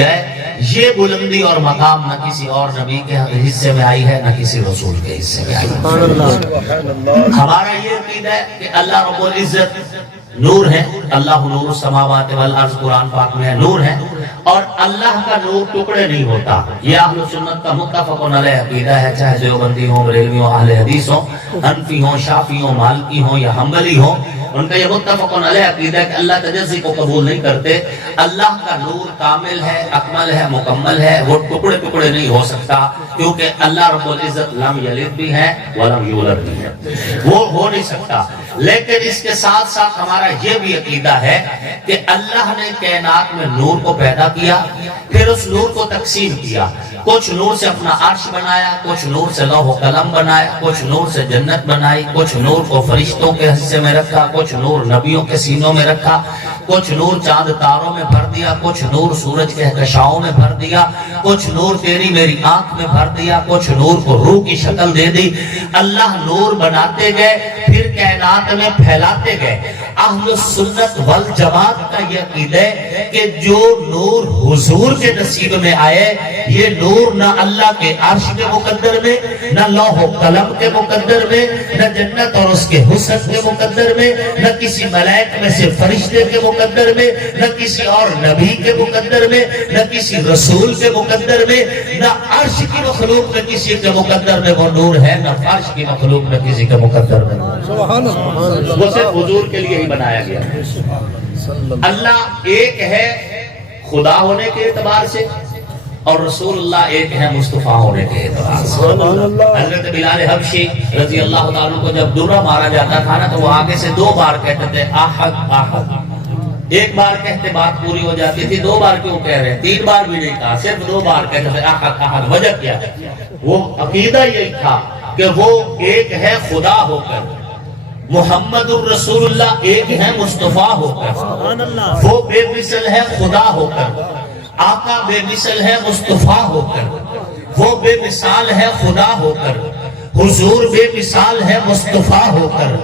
ہے، یہ بلندی اور مقام نہ کسی اور نبی کے حصے میں آئی ہے، نہ کسی رسول کے حصے میں آئی ہے۔ ہمارا یہ عقیدہ ہے کہ اللہ رب العزت نور ہے، اللہ نور السماوات والارض قرآن پاک میں ہے، نور ہے، اور اللہ کا نور ٹکڑے نہیں ہوتا۔ یہ اہل سنت کا متفق علیہ عقیدہ ہے، چاہے دیوبندی ہوں، بریلوی ہوں، اہل حدیث ہوں، حنفی ہوں، شافعی ہوں، مالکی ہوں یا حنبلی ہوں، ان کا یہ متفق علیہ عقیدہ ہے کہ اللہ تجزی کو قبول نہیں کرتے۔ اللہ کا نور کامل ہے، اکمل ہے، مکمل ہے، وہ ٹکڑے ٹکڑے نہیں ہو سکتا، کیونکہ اللہ رب العزت لم یلد بھی ہے ولم یولد بھی ہے، وہ ہو نہیں سکتا۔ لیکن اس کے ساتھ ساتھ ہمارا یہ بھی عقیدہ ہے کہ اللہ نے کائنات میں نور کو پیدا کیا، پھر اس نور کو تقسیم کیا، کچھ نور سے اپنا عرش بنایا، کچھ نور سے لوح و قلم بنایا، کچھ نور سے جنت بنائی، کچھ نور کو فرشتوں کے حصے میں رکھا، کچھ نور نبیوں کے سینوں میں رکھا، کچھ نور چاند تاروں میں بھر دیا، کچھ نور سورج کے کہکشاؤں میں بھر دیا، کچھ نور تیری میری آنکھ میں بھر دیا، کچھ نور کو روح کی شکل دے دی۔ اللہ نور بناتے گئے، پھر کائنات میں پھیلاتے گئے۔ اہل سنت والجماعت کا یہ عقیدہ ہے کہ جو نور حضور کے نصیب میں آئے، یہ نور نہ اللہ کے عرش کے مقدر میں، نہ لوح و قلم کے مقدر میں، نہ جنت اور اس کے حسن کے مقدر میں، نہ کسی ملائک میں سے فرشتے کے مقدر میں، نہ کسی اور نبی کے مقدر میں، نہ کسی رسول کے مقدر میں، نہ عرش کی مخلوق میں کسی کے مقدر میں وہ نور ہے، نہ فرش کی مخلوق میں کسی کے مقدر میں وہ صرف حضور کے لیے ہی بنایا گیا۔ اللہ ایک ہے خدا ہونے کے اعتبار سے، اور رسول اللہ ایک ہے مصطفیٰ ہونے کے اعتبار سے۔ حضرت بلال حبشی رضی اللہ تعالیٰ کو جب درہ مارا جاتا تھا نا، تو وہ آگے سے 2 بار کہتے تھے احد احد، 1 بار کہتے بات پوری ہو جاتی تھی، 2 بار کیوں کہہ رہے، 3 بار بھی نہیں کہا، صرف 2 بار کہتے تھے احد احد۔ وجہ کیا؟ وہ عقیدہ یہی تھا کہ وہ ایک ہے خدا ہو کر، محمد الرسول اللہ ایک ہے مصطفیٰ ہو کر، وہ بے مثل ہے خدا ہو کر، آقا بے مثل ہے مصطفیٰ ہو کر، وہ بے مثال ہے خدا ہو کر، حضور بے مثال ہے مصطفیٰ ہو کر،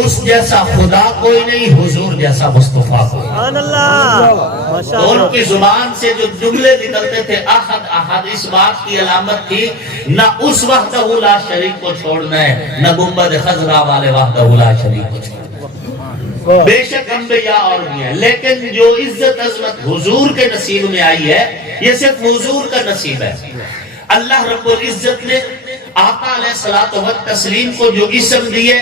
اس جیسا خدا کوئی نہیں، حضور جیسا مصطفیٰ کوئی نہیں۔ تو ان کی زبان سے جو جملے نکلتے تھے احد احد، اس بات کی علامت تھی نہ اس وحدہ لا شریک کو چھوڑنا ہے، نہ گنبد خضرا والے وحدہ لا شریک کو چھوڑنا ہے۔ بے شک انبیاء اور بھی ہیں، لیکن جو عزت عظمت حضور کے نصیب میں آئی ہے، یہ صرف حضور کا نصیب ہے۔ اللہ رب العزت نے آقا علیہ الصلوۃ والتسلیم کو جو اسم دیے،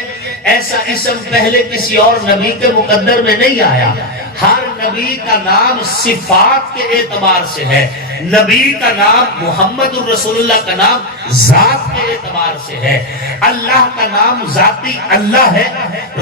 ایسا اسم پہلے کسی اور نبی کے مقدر میں نہیں آیا۔ ہر نبی کا نام صفات کے اعتبار سے ہے، نبی کا نام محمد الرسول اللہ کا نام ذات کے اعتبار سے ہے۔ اللہ کا نام ذاتی اللہ ہے،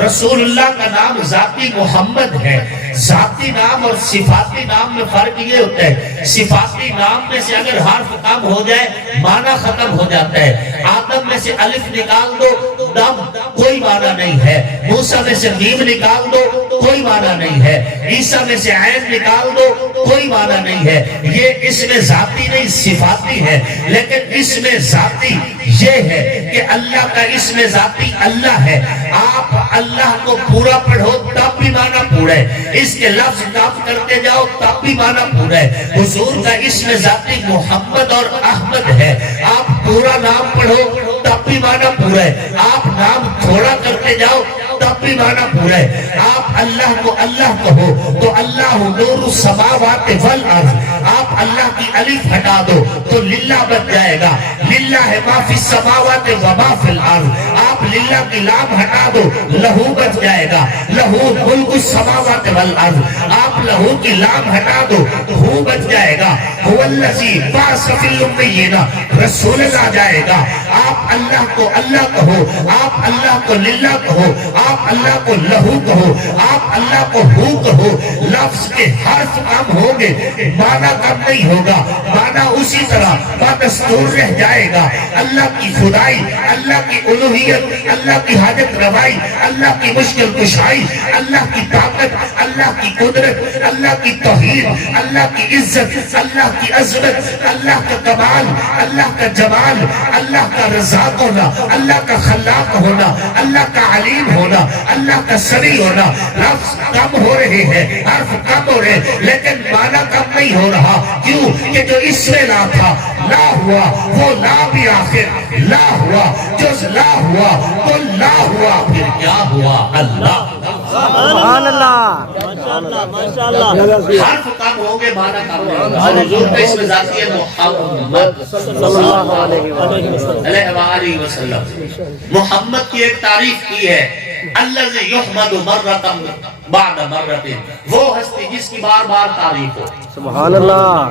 رسول اللہ کا نام ذاتی محمد ہے۔ ذاتی نام اور صفاتی نام میں فرق یہ ہوتا ہے، صفاتی نام میں سے اگر حرف کم ہو جائے معنی ختم ہو جاتا ہے۔ آدم میں سے الف نکال دو، دم کوئی معنی نہیں ہے۔ موسیٰ میں سے میم نکال دو، کوئی معنی نہیں ہے۔ عیسیٰ میں سے عین نکال دو، کوئی معنی نہیں ہے۔ یہ اس میں ذاتی نہیں صفاتی ہے، لیکن اس میں ذاتی یہ ہے کہ اللہ کا اس میں ذاتی اللہ ہے۔ آپ اللہ کو پورا پڑھو تب بھی معنی پورا ہے، اس کے لفظ کام کرتے جاؤ تب بھی معنی پورا ہے۔ حضور کا اس میں ذاتی محمد اور احمد ہے، آپ پورا نام پڑھو تب بھی معنی پورا ہے، آپ نام تھوڑا کرتے جاؤ تب بھی معنی پورا ہے۔ آپ اللہ کو اللہ کہو تو اللہ نور السماوات والارض، آپ اللہ کی الف ہٹا دو تو للہ بن جائے گا، للہ ما فی السماوات و ما فی الارض، آپ للہ کی لام ہٹا دو لہو بن جائے گا، لہو ملک السماوات والارض، آپ لہو کی لام ہٹا دو ہو بن جائے گا، هو الذی بعث فی الامیین رسول آ جائے گا۔ آپ اللہ کو اللہ کہو، آپ اللہ کو للہ کہو، آپ اللہ کو لہو کہو، آپ اللہ کو ہو کہو، لفظ کے حرف کم ہوں گے معنی کم نہیں ہوگا، معنی اسی طرح بدستور رہ جائے گا۔ اللہ کی خدائی، اللہ کی الوہیت، اللہ کی حاجت روائی، اللہ کی مشکل کشائی، اللہ کی طاقت، اللہ کی قدرت، اللہ کی توحید، اللہ کی عزت، اللہ کی عظمت، اللہ کا کمال، اللہ کا جمال، اللہ کا رزاق ہونا، اللہ کا خلاق ہونا، اللہ کا علیم ہونا، اللہ کا سمیع ہونا. لفظ کم ہو رہے ہیں، حرف کم ہو رہے ہیں، لیکن معنی کم نہیں ہو رہا. کیوں کہ جو اس میں لا تھا لا ہوا، وہ لا بھی آخر لا ہوا، جو لا ہوا تو لا ہوا، پھر کیا ہوا؟ اللہ. سبحان اللہ، ماشاءاللہ ماشاءاللہ. حرف کم ہوں گے معنی کم ہوگا. حضور کا اس میں ذاتی ہے محمد صلی اللہ علیہ علیہ وسلم. محمد کی ایک تعریف کی ہے، الذی یحمد مرۃ بعد مرۃ، وہ ہستی جس کی بار بار تعریف ہو. سبحان اللہ.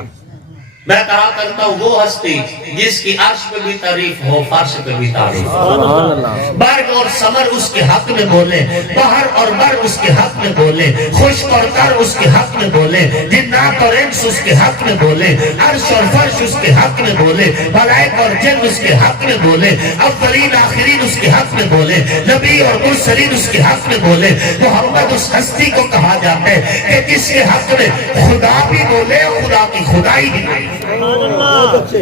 میں کہا کرتا ہوں وہ ہستی جس کی عرش پہ بھی تعریف ہو، فرش پہ بھی تعریف ہو. سبحان اللہ. برگ اور ثمر اس کے حق میں بولے، بہر اور بر اس کے حق میں بولے، خشک اور تر اس کے حق میں بولے، جنات اور انس اس کے حق میں بولے، عرش اور فرش اس کے حق میں بولے، ملائک اور جن اس کے حق میں بولے، اولین آخرین اس کے حق میں بولے، نبی اور مرسلین اس کے حق میں بولے. محمد اس ہستی کو کہا جاتا ہے کہ جس کے حق میں خدا بھی بولے اور خدا کی خدائی بھی بولے. محمد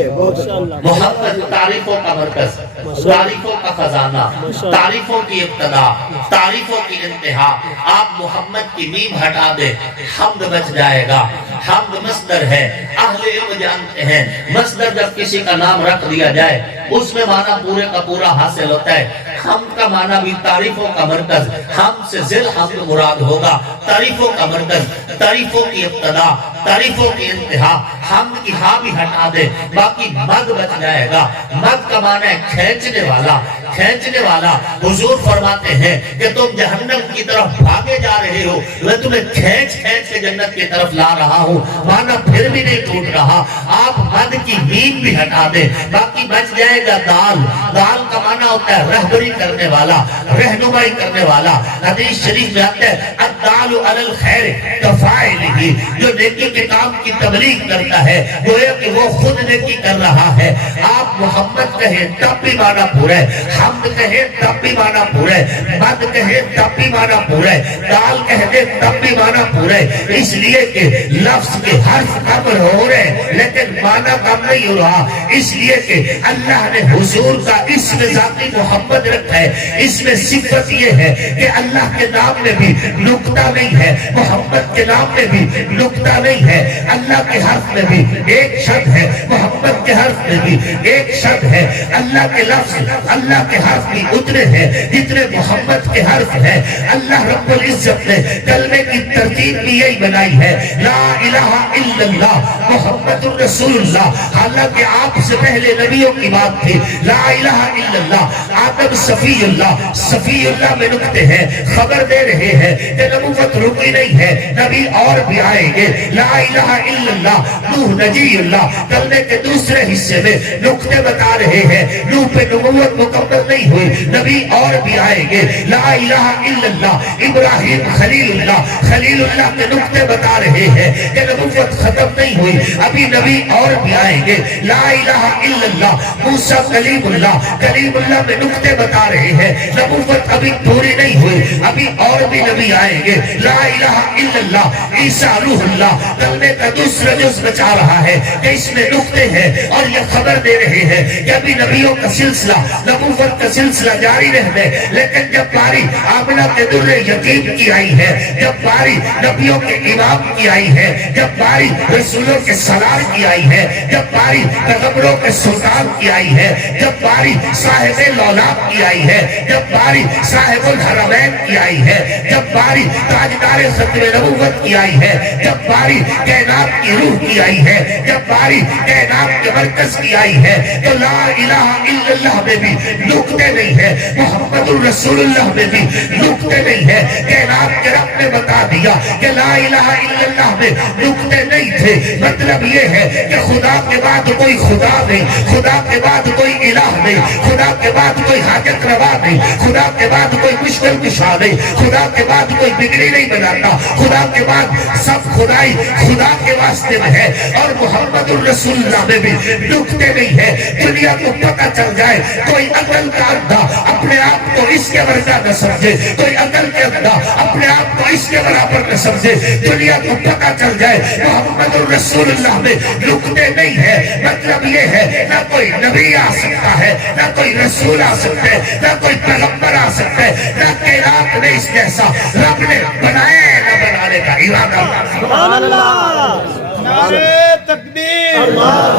تعریفوں کا مرکز، تعریفوں کا خزانہ، تعریفوں کی ابتدا، تعریفوں کی انتہا. آپ محمد کی میم ہٹا دے، حمد بچ جائے گا. حمد مصدر ہے، اہل علم جانتے ہیں مصدر جب کسی کا نام رکھ دیا جائے اس میں معنی پورے کا پورا حاصل ہوتا ہے. حمد کا معنی بھی تعریفوں کا مرکز، حمد سے ذل حمد مراد ہوگا. تعریفوں کا مرکز، تعریفوں کی ابتدا، تعریفوں کی انتہا. حمد کی ہاں بھی ہٹا دے، باقی مد بچ جائے گا. مد کا معنی ہے کھینچنے والا، کھینچنے والا. حضور فرماتے ہیں کہ تم جہنم کی طرف بھاگے جا رہے ہو، میں تمہیں کھینچ کھینچ کے جنت کی طرف لا رہا ہوں. معنی پھر بھی نہیں ٹوٹ رہا. آپ مد کی میم بھی ہٹا دیں، باقی بچ جائے گا دال. دال کا معنی ہوتا ہے رہبری کرنے والا، رہنمائی کرنے والا. حدیث شریف میں آتا ہے الدال علی الخیر کفاعلہ، جو نیکی کے کام کی تبلیغ کرتا ہے گویا کہ وہ خود نیکی کر رہا ہے. آپ محمد کہیں تب بھی معنی پورا ہے، حمد کہیں تب بھی معنی پورا ہے، مد کہیں تب بھی معنی پورا ہے، دال کہہ دے تب بھی معنی پورا ہے. اس لیے کہ لفظ کے حرف کم ہو رہے لیکن معنی کم نہیں ہو رہا. اس لیے کہ اللہ نے حضور کا اسم ذاتی محمد رکھا ہے. اس میں صفت یہ ہے کہ اللہ کے نام میں بھی نقطہ نہیں ہے، محمد کے نام میں بھی نقطہ نہیں ہے. اللہ کے حرف میں بھی ایک شد ہے، محمد کے حرف میں بھی ایک شد ہے. اللہ کے لفظ، اللہ کے حرف بھی اتنے ہیں جتنے محمد کے حرف ہیں. اللہ رب العزت نے کلمے کی ترتیب بھی یہی بنائی ہے، لا الہ الا اللہ محمد الرسول اللہ. حالانکہ آپ سے پہلے نبیوں کی بات تھی، لا الہ الا اللہ. آدم صفی اللہ، صفی اللہ میں نکتے ہیں، خبر دے رہے ہیں کہ نبوت رکی نہیں ہے، نبی اور بھی آئیں گے. لا الہ الا اللہ نوح نجی اللہ کلمے کے دوسرے حصے میں نکتے بتا رہے ہیں. نوح پہ نبوت مکمل نہیں ہوئی، نبی اور بھی آئیں گے. لا الہ الا اللہ ابراہیم خلیل اللہ، خلیل اللہ کے نکتے بتا رہے ہیں کہ نبوت ختم نہیں ہوئی، ابھی نبی اور بھی آئیں گے. لا الہ الا اللہ موسیٰ کلیم اللہ، کلیم اللہ میں نکتے بتا رہے ہیں، نبوت ابھی پوری نہیں ہوئی، ابھی اور بھی نبی آئیں گے. لا الہ الا اللہ عیسیٰ روح اللہ کلمے کا دوسرا جز بچا رہا ہے کہ اس میں نکتے ہیں اور یہ خبر دے رہے ہیں کہ ابھی نبیوں کا سلسلہ، نبوت کا سلسلہ جاری رہنے. لیکن جب باری آمنہ کے در یتیم کی آئی ہے، جب باری نبیوں کے امام کی آئی ہے، جب باری رسولوں کے سالار کی آئی ہے، جب باری پیغمبروں کے سلطان کی آئی ہے، جب باری صاحب لولاب کی آئی ہے، جب باری صاحب الحرمین کی آئی ہے، جب باری تاجدار ختم نبوت کی آئی ہے، جب باری کائنات کی روح کی آئی ہے، جب باری کائنات کے مرکز کی آئی ہے، تو لا الہ الا اللہ میں بھی نکتے نہیں ہے، محمد الرسول اللہ میں بھی نکتے نہیں ہے. کائنات کے رب نے بتا دیا کہ لا الہ الا اللہ میں نکتے نہیں تھے. مطلب یہ ہے کہ خدا کے بعد کوئی خدا نہیں، خدا کے بعد کوئی الہ نہیں، خدا کے بعد کوئی حاجت روا نہیں، خدا کے بعد کوئی مشکل کشا نہیں، خدا کے بعد کوئی بگڑی نہیں بناتا. خدا کے بعد سب خدائی خدا کے واسطے میں ہے، اور محمد الرسول اللہ میں بھی رکتے نہیں ہے. دنیا کو پتہ چل جائے کوئی عقل کا اندھا اپنے آپ کو اس کے ورگا نہ سمجھے, کوئی عقل کے اندھا اپنے آپ کو اس کے برابر نہ سمجھے, دنیا کو پتہ چل جائے محمد الرسول اللہ میں رکتے نہیں ہے. مطلب یہ ہے نہ کوئی نبی آ سکتا ہے, نہ کوئی رسول آ سکتا ہے, نہ کوئی پیغمبر آ سکتا ہے, نہ کائنات میں اس جیسا رب نے بنایا نہ بنانے کا ارادہ. سبحان اللہ. نعرہ تکبیر,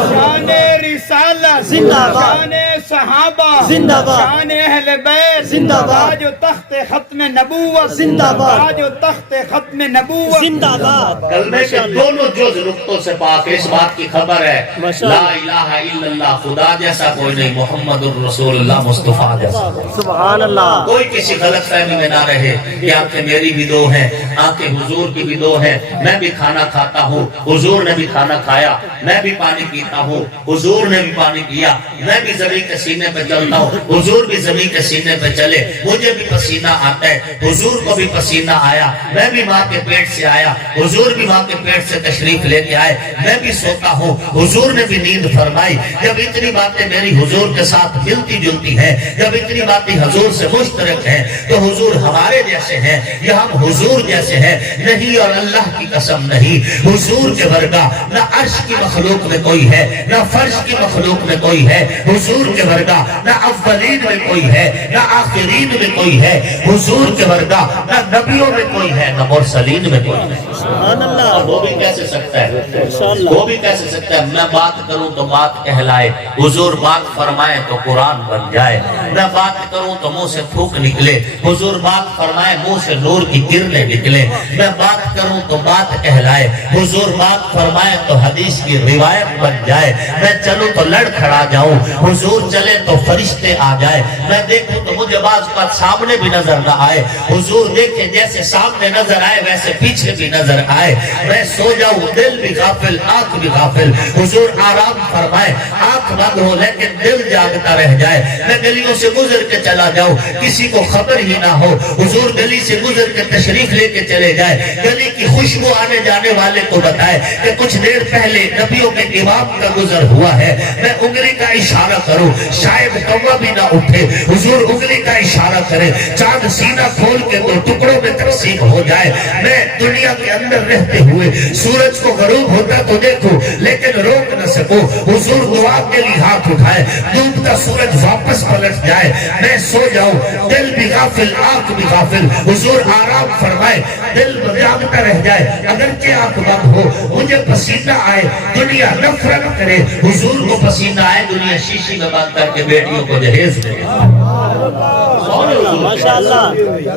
شان رسالت زندہ باد, شان صحابہ زندہ باد, شان اہل بیت زندہ باد, تاج و تخت ختم نبوت زندہ باد, تاج و تخت ختم نبوت زندہ باد. کلمے کے دونوں جز نقطوں سے پاک ہے. اس بات کی خبر ہے ماشاء لا الہ الا اللہ, خدا جیسا کوئی نہیں, محمد الرسول اللہ مصطفیٰ جیسا. سبحان اللہ. کوئی کسی غلط فہمی میں نہ رہے کہ آنکھیں میری بھی دو ہیں, آنکھیں حضور کی بھی دو ہیں. میں بھی کھانا کھاتا ہوں, حضور نے بھی کھانا کھایا. میں بھی پانی پیتا ہوں, حضور نے بھی پانی پیا. میں بھی زمین کے سینے پہ چلتا ہوں, حضور بھی زمین کے سینے پہ چلے. مجھے بھی پسینہ آتا ہے, حضور کو بھی پسینہ آیا. میں بھی ماں کے پیٹ سے آیا, حضور بھی ماں کے پیٹ سے تشریف لے کے آئے. میں بھی سوتا ہوں, حضور نے بھی نیند فرمائی. جب اتنی باتیں میری حضور کے ساتھ ملتی جلتی ہیں, جب اتنی باتیں حضور سے مشترک ہیں, تو حضور ہمارے جیسے ہیں یا ہم حضور جیسے ہیں نہیں. اور اللہ کی قسم نہیں, حضور کے ورگا نہ عرش کی مخلوق میں کوئی ہے, نہ فرش کی مخلوق میں کوئی ہے. حضور کے ورگا نہ اولین میں کوئی ہے, نہ آخرین میں کوئی ہے. حضور کے ورگا نہ نبیوں میں کوئی ہے, نہ مرسلین میں کوئی ہے. سبحان اللہ. اور وہ بھی کیسے سکتا ہے, وہ بھی کیسے سکتا ہے. میں بات کروں تو بات کہلائے, حضور بات فرمائے تو قرآن بن جائے. میں بات کروں تو منہ سے پھوک نکلے, حضور بات فرمائے منہ سے نور کی کرنیں نکلے. میں بات کروں تو بات کہلائے, حضور بات فرمائے تو حدیث کی روایت بن جائے. میں چلوں تو لڑ کھڑا جاؤں, حضور چلے تو فرشتے آ جائے. میں دیکھوں تو مجھے بعض پر سامنے بھی نظر نہ آئے, حضور دیکھے جیسے سامنے نظر آئے ویسے پیچھے بھی نظر آئے. میں سو جاؤں دل بھی غافل آنکھ بھی غافل, حضور آرام فرمائے آنکھ بند ہو لیکن دل جاگتا رہ جائے. میں گلیوں سے گزر کے چلا جاؤں کسی کو خبر ہی نہ ہو, حضور گلی سے گزر کے تشریف لے کے چلے جائے. گلی کی خوشبو آنے جانے والے کو بتائے کہ کچھ دیر پہلے نبیوں کے امام کا گزر ہوا ہے. میں انگلی کا اشارہ کروں شاید کوا بھی نہ اٹھے, حضور انگلی کا اشارہ کرے, چاند سینہ کھول کے دو ٹکڑوں میں تقسیم ہو جائے. میں دنیا کے اندر رہتے ہوئے سورج کو غروب ہوتا تو دیکھوں لیکن روک نہ سکوں, حضور دعا کے لیے ہاتھ اٹھائے, ڈوبتا سورج واپس پلٹ جائے. میں سو جاؤں دل بھی غافل آنکھ بھی غافل, حضور آرام فرمائے دل جاگتا رہ جائے. اگرچہ آنکھ بند ہو مجھے پسینہ آئے, دنیا نفرت کرے, حضور کو پسینہ آئے دنیا شیشی میں بند کر کے بیٹیوں کو جہیز دے. ماشاءاللہ.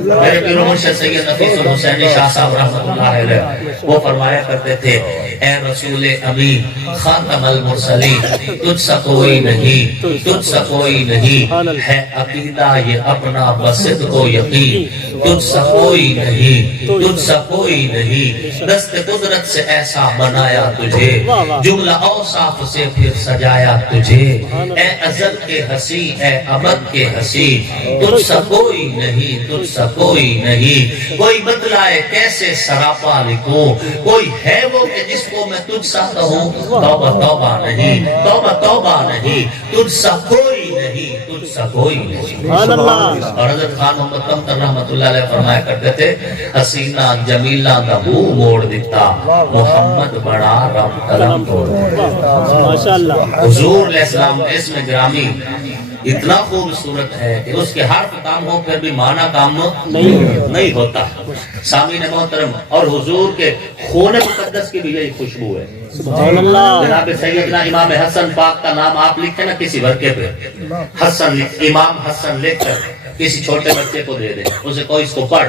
میرے پیر و مرشد سید نفیس الحسینی شاہ صاحب رحمۃ اللہ علیہ وہ فرمایا کرتے تھے, اے رسول امین خاتم المرسلین, تجھ سا کوئی نہیں, تجھ سا کوئی نہیں ہے عقیدہ یہ اپنا بصدق و یقین. تجھ سا کوئی نہیں, تجھ سا کوئی نہیں, دست قدرت سے ایسا بنایا تجھے, جملہ اوصاف سے پھر سجایا تجھے. اے ازل کے ہنسی, اے ابد کے ہنسی, تجھ سا کوئی نہیں, تجھ سا کوئی نہیں. کوئی بتلائے کیسے سراپا لکھوں, کوئی ہے وہ کہ جس کو میں تجھ سا کہوں. توبہ توبہ نہیں, توبہ توبہ نہیں, تجھ سا کوئی نہیں, تجھ سا کوئی نہیں. اور حضرت خان محمد قمطر رحمت اللہ علیہ فرمایا کرتے تھے, حسینہ جمیلہ دا منہ موڑ دیتا, محمد بڑا رم قلم توڑ دیتا. ماشاءاللہ. حضور علیہ السلام اس میں گرامی اتنا خوبصورت ہے کہ اس کے حرف کام ہو پھر بھی معنی کام نہیں ہوتا. سامعین محترم, اور حضور کے خون مقدس کی بھی یہی خوشبو ہے. سبحان اللہ. جناب سیدنا امام حسن پاک کا نام آپ لکھیں نا کسی ورقے پہ, حسن امام حسن لکھ کر کسی چھوٹے بچے کو دے دیں, اسے کوئی اس کو پڑھ,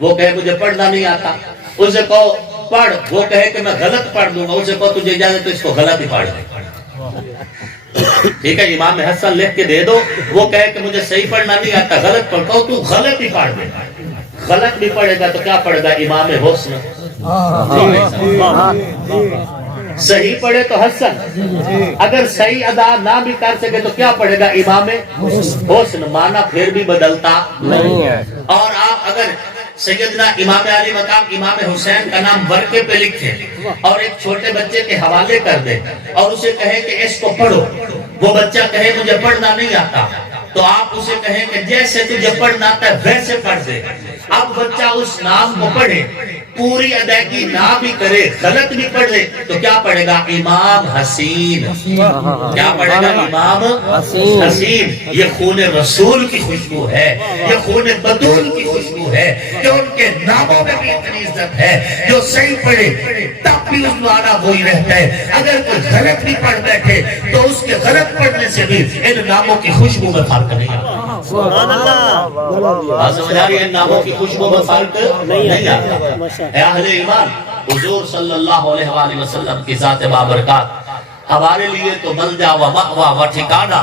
وہ کہے مجھے پڑھنا نہیں آتا, اسے کہو پڑھ, وہ کہے کہ میں غلط پڑھ دوں گا, اسے کہو تجھے اجازت تو اس کو غلط ہی پڑھ دے. ٹھیک ہے, امام حسن لکھ کے دے دو, وہ کہے کہ مجھے صحیح پڑھنا نہیں آتا, غلط پڑھ, کہو تو غلط ہی پڑھ دے. غلط بھی پڑھے گا تو کیا پڑھے گا, امام حسن. صحیح پڑھے تو حسن, اگر صحیح ادا نہ بھی کر سکے تو کیا پڑھے گا, امام حسن. معنی پھر بھی بدلتا نہیں ہے. اور آپ اگر سیدنا امام علی مقام امام حسین کا نام ورقے پہ لکھے اور ایک چھوٹے بچے کے حوالے کر دے اور اسے کہے کہ اس کو پڑھو، وہ بچہ کہے مجھے پڑھنا نہیں آتا، تو آپ اسے کہیں کہ جیسے تجھے پڑھنا آتا ہے ویسے پڑھ دے۔ اب بچہ اس نام کو پڑھے، پوری ادائیگی نہ بھی کرے، غلط بھی پڑھ لے، تو کیا پڑھے گا؟ امام حسین۔ کیا پڑھے گا؟ امام حسین۔ یہ خون رسول کی خوشبو ہے، یہ خون بطول کی خوشبو ہے کہ ان کے ناموں میں بھی اتنی عزت ہے۔ جو صحیح پڑھے تب بھی اس معنی وہی رہتا ہے، اگر کوئی غلط بھی پڑھ بیٹھے تو اس کے غلط پڑھنے سے بھی ان ناموں کی خوشبو میں فرق نہیں آتا۔ سبحان اللہ، بات سمجھ آ رہی ہے؟ ان ناموں کی خوشبو میں فرق نہیں آتا۔ اے اہل ایمان، حضور صلی اللہ علیہ وآلہ وسلم کی ذات بابرکات ہمارے لیے تو ملجا و مأوا و ٹھکانہ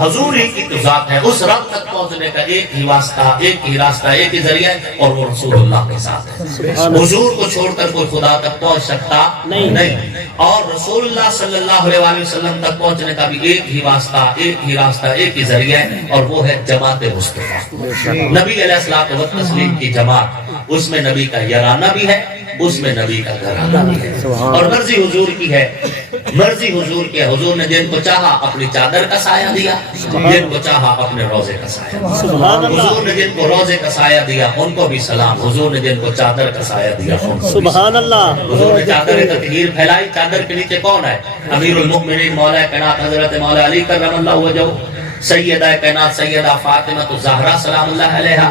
حضور ہی کی تو ذات ہے۔ اس رب تک پہنچنے کا ایک ہی واسطہ، ایک ہی راستہ، ایک ہی ذریعہ ہے، اور وہ رسول اللہ کے ساتھ ہے۔ حضور کو چھوڑ کر کوئی خدا تک پہنچ سکتا نہیں، اور رسول اللہ صلی اللہ علیہ وآلہ وسلم تک پہنچنے کا بھی ایک ہی واسطہ، ایک ہی راستہ، ایک ہی ذریعہ ہے، اور وہ ہے جماعت مصطفیٰ، نبی علیہ الصلوۃ والتسلیم کی جماعت۔ اس میں نبی کا یارانہ بھی ہے، اس میں نبی کا گھرانہ بھی ہے، اور مرضی حضور کی ہے، مرضی حضور کی ہے۔ حضور نے جن کو چاہا اپنی چادر کا سایہ دیا، جن کو چاہا اپنے روزے کا سایہ دیا۔ حضور نے جن کو روزے کا سایہ دیا ان کو بھی سلام، حضور نے جن کو چادر کا سایہ دیا ان کو بھی سبحان اللہ۔ حضور نے چادر تطہیر پھیلائی۔ چادر کے نیچے کون ہے؟ امیر المؤمنین مولا کائنات حضرت مولا علی کرم اللہ وجہہ، سیدہ کائنات سیدہ فاطمہ الزہرا سلام اللہ علیہا،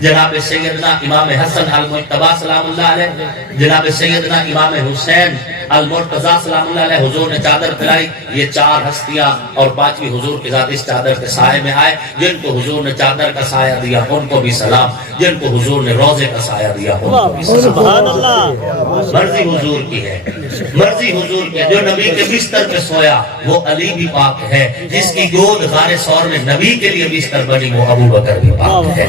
جناب سیدنا امام حسن المجتبی سلام اللہ علیہ، جناب سیدنا امام حسین المرتضی سلام اللہ علیہ۔ حضور نے چادر پھیلائی، یہ چار ہستیاں اور پانچویں حضور کے ذات اس چادر کے سائے میں آئے۔ جن کو حضور نے چادر کا سایہ دیا ان کو بھی سلام، جن کو حضور نے روزے کا سایہ دیا ان کو بھی سلام۔ سبحان اللہ۔ مرضی حضور کی ہے، مرضی حضور کی ہے۔ جو نبی کے بستر پہ سویا وہ علی بھی پاک ہے، جس کی گود غار ثور میں نبی کے لیے بستر بنی وہ ابو بکر بھی پاک ہے،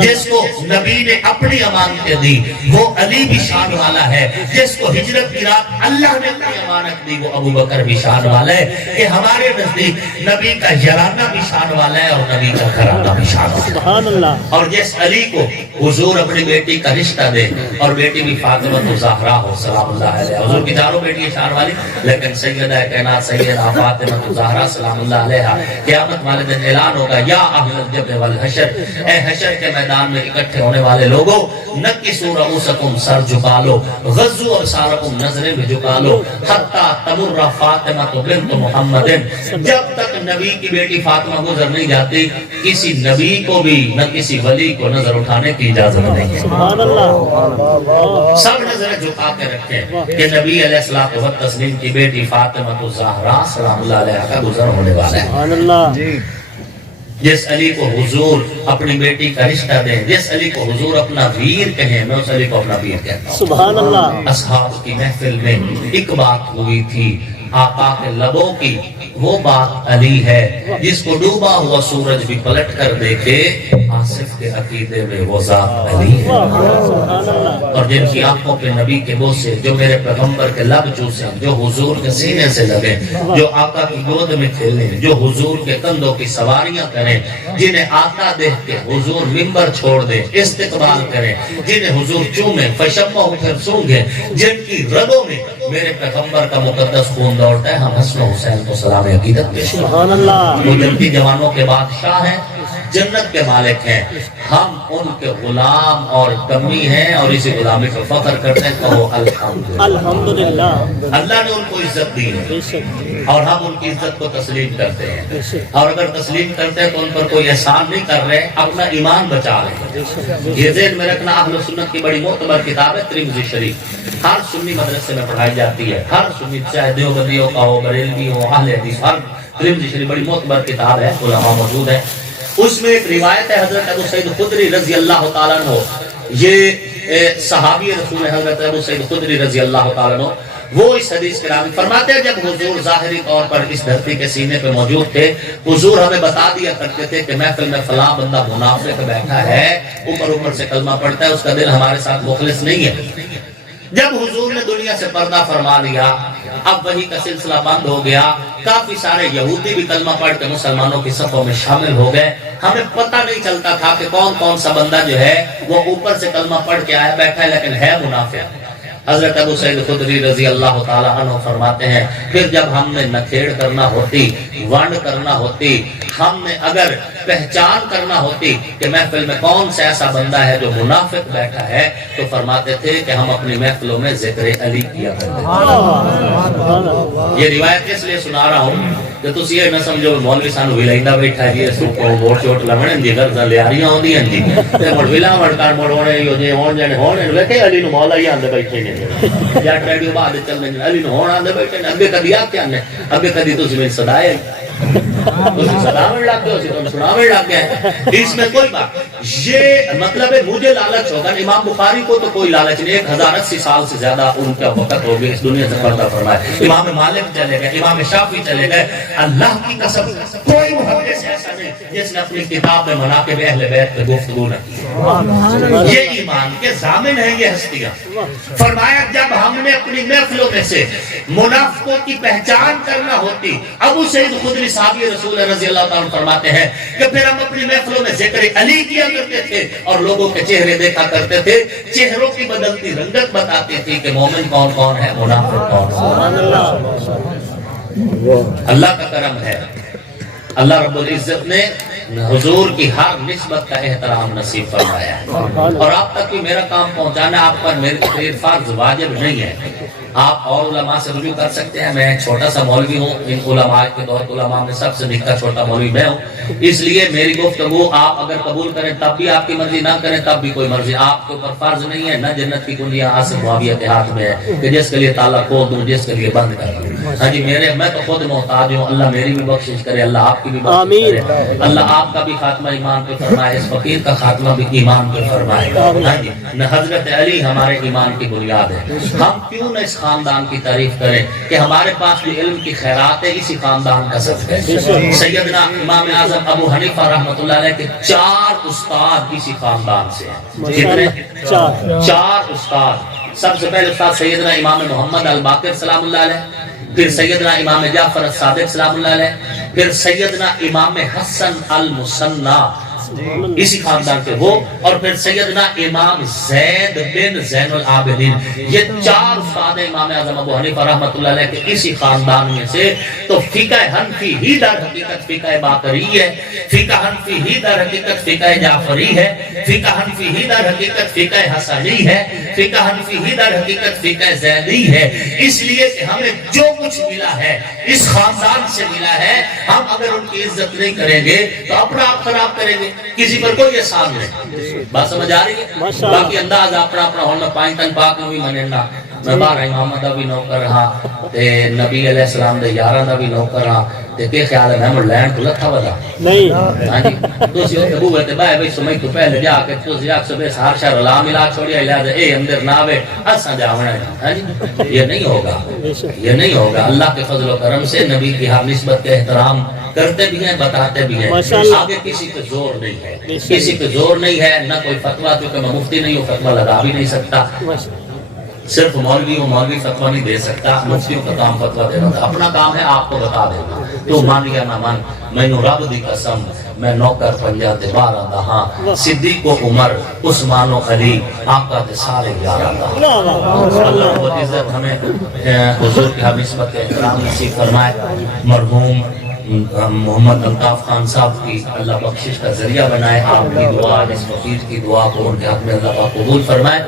جس کو نبی نے اپنی امانتیں دی وہ علی بھی شان والا ہے، جس کو ہجرت کی رات اللہ نے اپنی امانت دی وہ ابو بکر بھی شان والا ہے۔ کہ ہمارے نزدیک نبی کا یارانہ بھی شان والا ہے اور نبی کا گھرانہ بھی شان والا ہے۔ سبحان اللہ۔ اور جس علی کو حضور اپنی بیٹی کا رشتہ دے، اور بیٹی بھی فاطمہ الزہرا ہو سلام اللہ علیہ، حضور کی چاروں بیٹی شان والی، لیکن سیدہ کائنات سیدہ فاطمہ الزہرا سلام اللہ علیہ، قیامت والے دن اعلان ہوگا یا اہل الجبر والحشر، اے حشر کے میدان میں اکٹھے ہونے والے لوگوں، نکسوا رؤوسکم سر جھکا لو، غضوا ابصارکم نظریں بھی جھکا لو، حتی تمر فاطمہ بنت محمد، جب تک نبی کی بیٹی فاطمہ گزر نہیں جاتی کسی نبی کو بھی نہ کسی ولی کو نظر اٹھانے کی اجازت نہیں ہے۔ سبحان اللہ۔ سب نظریں جھکا کے رکھیں کہ نبی علیہ الصلوۃ والتسلیم کی بیٹی فاطمہ الزہرا سلام اللہ علیہ کا گزر ہونے والا ہے۔ سبحان اللہ۔ جس علی کو حضور اپنی بیٹی کا رشتہ دیں، جس علی کو حضور اپنا ویر کہیں، میں اس علی کو اپنا ویر کہتا ہوں۔ سبحان اللہ۔ اصحاب کی محفل میں ایک بات ہوئی تھی، آقا کے لبوں کی وہ بات علی ہے، جس کو ڈوبا ہوا سورج بھی پلٹ کر دیکھے، آصف کے عقیدے میں وہ ذات علی ہے۔ اور جن کی آنکھوں پہ نبی کے بوسے، جو میرے پیغمبر کے لب چوسیں، جو حضور کے سینے سے لگیں، جو آقا کی گود میں کھیلیں، جو حضور کے کندھوں کی سواریاں کریں، جنہیں آقا دیکھ کے حضور منبر چھوڑ دیں، استقبال کریں، جنہیں حضور چومیں، فشمہ پھر سونگیں، جن کی رگوں میں میرے پیغمبر کا مقدس خون دوڑتا ہے، ہم حسن و حسین کو سلام عقیدت پیش کرتے ہیں۔ سبحان اللہ۔ وہ جنتی جوانوں کے بادشاہ ہیں، جنت کے مالک ہیں، ہم ان کے غلام اور کمی ہیں، اور اسی غلامی پر فخر کرتے ہیں۔ کہو الحمدللہ۔ الحمدللہ۔ اللہ نے ان کو عزت دی ہے بے شک۔ اور ہم ان کی عزت کو تسلیم کرتے ہیں، اور اگر تسلیم کرتے ہیں تو ان پر کوئی احسان نہیں کر رہے، اپنا ایمان بچا رہے ہیں۔ یہ ذہن میں رکھنا، اہل سنت کی بڑی معتبر کتاب ہے ترمذی شریف، ہر سنی مدرسے میں پڑھائی جاتی ہے، ہر سنی چاہے دیوبندیوں کا ہو، بریلوی ہو، اہل حدیث، ہر ترمذی شریف بڑی معتبر کتاب ہے، علماء موجود ہے۔ اس میں ایک روایت ہے حضرت ابو سعید خدری رضی اللہ تعالیٰ عنہ، یہ صحابی رسول حضرت ابو سعید خدری رضی اللہ تعالیٰ عنہ، وہ اس حدیث کے راوی فرماتے ہیں جب حضور ظاہری طور پر اس دھرتی کے سینے پہ موجود تھے، حضور ہمیں بتا دیا کرتے تھے کہ محفل میں فلاں بندہ منافق بیٹھا ہے، اوپر سے کلمہ پڑھتا ہے، اس کا دل ہمارے ساتھ مخلص نہیں ہے۔ جب حضور نے دنیا سے پردہ فرما لیا، اب وحی کا سلسلہ بند ہو گیا، کافی سارے یہودی بھی کلمہ پڑھ کے مسلمانوں کی صفوں میں شامل ہو گئے۔ ہمیں پتہ نہیں چلتا تھا کہ کون کون سا بندہ جو ہے وہ اوپر سے کلمہ پڑھ کے آیا بیٹھا ہے لیکن ہے منافق۔ حضرت ابو سعید خدری رضی اللہ تعالیٰ عنہ فرماتے ہیں پھر جب ہم نے نکھیڑ کرنا ہوتی، وانڈ کرنا ہوتی، ہم نے اگر پہچان کرنا ہوتی کہ محفل میں کون سا ایسا بندہ ہے جو منافق بیٹھا ہے، تو فرماتے تھے کہ ہم اپنی محفلوں میں ذکر علی کیا کرتے تھے۔ یہ روایت اس لیے سنا رہا ہوں کہ تسی یہ نہ سمجھو مولوی سانو ولائندہ بیٹھا ہے جی سو کو ووٹ چوٹ لمن دی غرض لیاریاں ہوندی ہیں جی تے مڑ ولا وڑ کر مڑ ہونے یو جے ہون جنے ہون ویکھے علی نو مولا ہی آندے بیٹھے نے یا ریڈیو بعد چلنے علی نو ہون آندے بیٹھے نے اگے کدی آپ کیا نے اگے کدی تسی میں صدائے تسی صداویں لگ گئے تسی تم سناویں لگ گئے۔ اس میں کوئی بات یہ مطلب ہے مجھے لالچ ہوگا، امام بخاری کو تو کوئی لالچ نہیں، 1080 سال سے زیادہ ان کا وقت ہو گیا اس دنیا سے پردہ فرمائے، امام مالک چلے گئے، امام شافعی چلے گئے، اللہ کی قسم کوئی محدث ایسا نہیں جس نے اپنی کتاب میں مناقب اہل بیت پہ گفتگو نہ کی۔ یہ ایمان کے ضامن ہیں یہ ہستیاں۔ فرمایا جب ہم نے اپنی محفلوں میں سے منافقوں کی پہچان کرنا ہوتی، ابو سعید خدری صحابی رسول رضی اللہ تعالیٰ فرماتے ہیں کہ پھر ہم اپنی محفلوں میں ذکر علی کیا کرتے تھے اور لوگوں کے چہرے دیکھا کرتے تھے، چہروں کی بدلتی رنگت بتاتی تھی کہ مومن کون کون ہے، منافق کون کون ہے۔ اللہ کا کرم ہے، اللہ رب العزت نے حضور کی ہر نسبت کا احترام نصیب فرمایا ہے، اور آپ تک بھی میرا کام پہنچانا آپ پر میرے فرض واجب نہیں ہے۔ آپ اور علماء سے رجوع کر سکتے ہیں، میں چھوٹا سا مولوی ہوں، ان علماء کے دور علماء میں سب سے نکا چھوٹا مولوی میں ہوں، اس لیے میری گفتگو آپ اگر قبول کریں تب بھی آپ کی مرضی، نہ کریں تب بھی کوئی مرضی، آپ کے اوپر فرض نہیں ہے، نہ جنت کی کنجیاں آصف معاویہ کے ہاتھ میں ہے کہ جس کے لیے تالا کھول دوں، جس کے لیے بند کر دوں۔ ہاں جی میں تو خود محتاج ہوں، اللہ میری بھی بخشش کرے، اللہ آپ کی بھی بخشش کرے، اللہ آپ کا بھی خاتمہ ایمان پہ فرمائے، اس فقیر کا خاتمہ بھی ایمان پہ فرمائے۔ ہاں جی حضرت علی ہمارے ایمان کی بنیاد ہے۔ ہم کیوں نہ اس خاندان کی تعریف کریں کہ ہمارے پاس بھی علم کی خیرات ہے، اسی خاندان کا صدقہ ہے۔ سیدنا امام اعظم ابو حنیفہ رحمۃ اللہ علیہ کے 4 استاد اسی خاندان سے ہیں۔ کتنے؟ 4 استاد۔ سب سے پہلے استاد سیدنا امام محمد الباقر سلام اللہ علیہ، پھر سیدنا امام جعفر الصادق سلام اللہ علیہ، پھر سیدنا امام حسن المثنی اسی خاندان کے وہ، اور پھر سیدنا امام زید بن زین العابدین۔ یہ 4 استاد امام اعظم ابو حنیفہ رحمۃ اللہ علیہ کے اسی خاندان میں سے۔ تو فقہ حنفی ہی در حقیقت فقہ باقری ہے، فقہ حنفی ہی در حقیقت فقہ جعفری ہے، فقہ حنفی ہی در حقیقت فقہ حسنی ہے، فقہ حنفی ہی در حقیقت فقہ زیدی ہے۔ اس لیے کہ ہمیں جو کچھ ملا ہے اس خاندان سے ملا ہے، ہم اگر ان کی عزت نہیں کریں گے تو اپنا آپ خراب کریں گے، کسی پر کوئی احسان نہیں۔ بات سمجھ آ رہی ہے؟ باقی انداز اپنا اپنا ہونا، پائنٹن پاک نو بھی مننا، میں بارہ امام دا بھی نوکر رہا تے نبی علیہ السلام دے یاراں دا بھی نوکر رہا تے کہ خیال ہے میں لین تو لتھا ودا نہیں۔ ہاں جی تسی تے بوے تے بھائی بھائی سمجھ تو پہلے جا کے تسی اکس بے ہر شہر لا ملا چھوڑیا لیا دے اے اندر نہ آوے اساں جاونا ہے۔ ہاں جی یہ نہیں ہوگا، یہ نہیں ہوگا۔ اللہ کے فضل و کرم سے نبی کی ہر نسبت کے احترام کرتے بھی ہیں، بتاتے بھی ہیں۔ آگے کسی پہ زور نہیں ہے، کسی پہ زور نہیں ہے، نہ کوئی فتویٰ، کیونکہ میں مفتی نہیں ہوں، فتویٰ لگا بھی نہیں سکتا، صرف مولوی ہوں، مولوی فتویٰ نہیں دے سکتا، مفتیوں کا کام فتویٰ دینا تھا، اپنا کام ہے آپ کو بتا دینا، تو مان یا نہ مان۔ مینوں رب دی قسم میں نوکر پنجا تے 12 دا ہاں، صدیق و عمر، عثمان و علی، آقا تے سارے 11 دا۔ اللہ رب العزت ہمیں حضور کی ہم نسبت کے احترام نصیب فرمائے۔ مرحوم محمد الطاف خان صاحب کی اللہ بخشش کا ذریعہ بنائے، آپ کی دعا، اس فقیر کی دعا کو ان کے حق میں اللہ پاک قبول فرمائے۔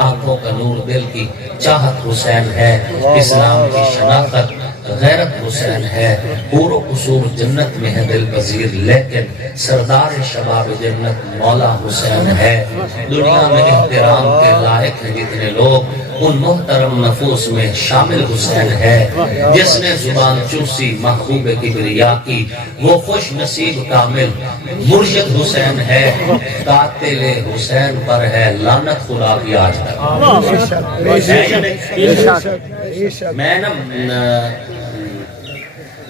آنکھوں کا نور دل کی چاہت حسین ہے، اسلام کی شناخت غیرت حسین ہے، حور و قصور جنت میں ہے دل پذیر، لیکن سردار شباب جنت مولا حسین ہے۔ دنیا میں احترام کے لائق ہیں جتنے لوگ، ان محترم نفوس میں شامل حسین ہے۔ جس نے زبان چوسی محبوب کبریا کی، وہ خوش نصیب کامل مرشد حسین ہے۔ قاتل حسین پر ہے لعنت خدا کی آج تک۔ میں نا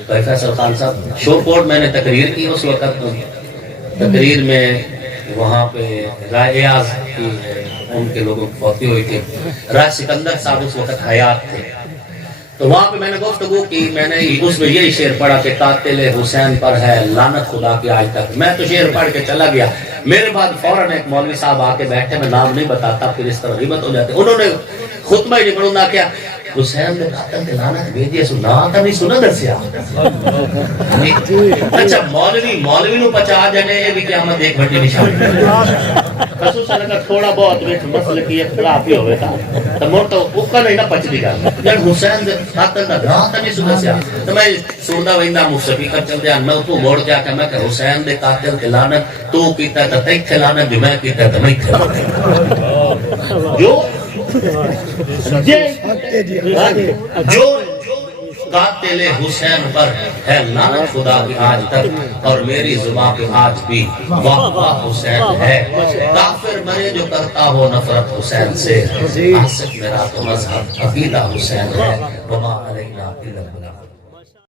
فیصل خان صاحب شور کوٹ میں نے تقریر کی، اس وقت تقریر میں وہاں پہ رائے اعاز کی ان کے لوگوں کی فوتی ہوئی تھی. راج سکندر صاحب اس وقت حیات تھے. تو وہاں پہ میں نے گفتگو کی, میں نے اس میں یہی شعر پڑھا کہ قاتل حسین پر ہے لعنت خدا کی آج تک. میں تو شعر پڑھ کے چلا گیا. میرے بعد فوراً ایک مولوی صاحب آ کے بیٹھے, میں نام نہیں بتاتا پھر اس طرح غیبت ہو جاتے. انہوں نے خطبہ ہی نہیں پڑھا کیا, حسین نے قاتل کے لعنت بھیجی سو نا تا نہیں سنا دسیا. اچھا مولوی نو پچا جانے یہ بھی قیامت ایک بڑی نشانی. خصوصاً اگر تھوڑا بہت مسئلہ کی اختلاف ہی ہوئے تھا تو مور تو اوکا نہیں نہ پچ دی گا. جب حسین دے قاتل دا نا تا نہیں سنا دسیا تو میں سندا ویندا مصطفی کر چل دیا. میں تو موڑ جا کے میں کہ حسین دے قاتل کے لعنت تو کیتا تے تے تے لعنت جو میں کیتا تے میں جو قاتل حسین پر ہے لعنت خدا کی آج تک اور میری زبان پہ آج بھی واہ واہ حسین ہے. کافر مرے جو کرتا ہو نفرت حسین سے, عاشق میرا تو مذہب عقیدہ حسین ہے. وما علینا الا البلاغ.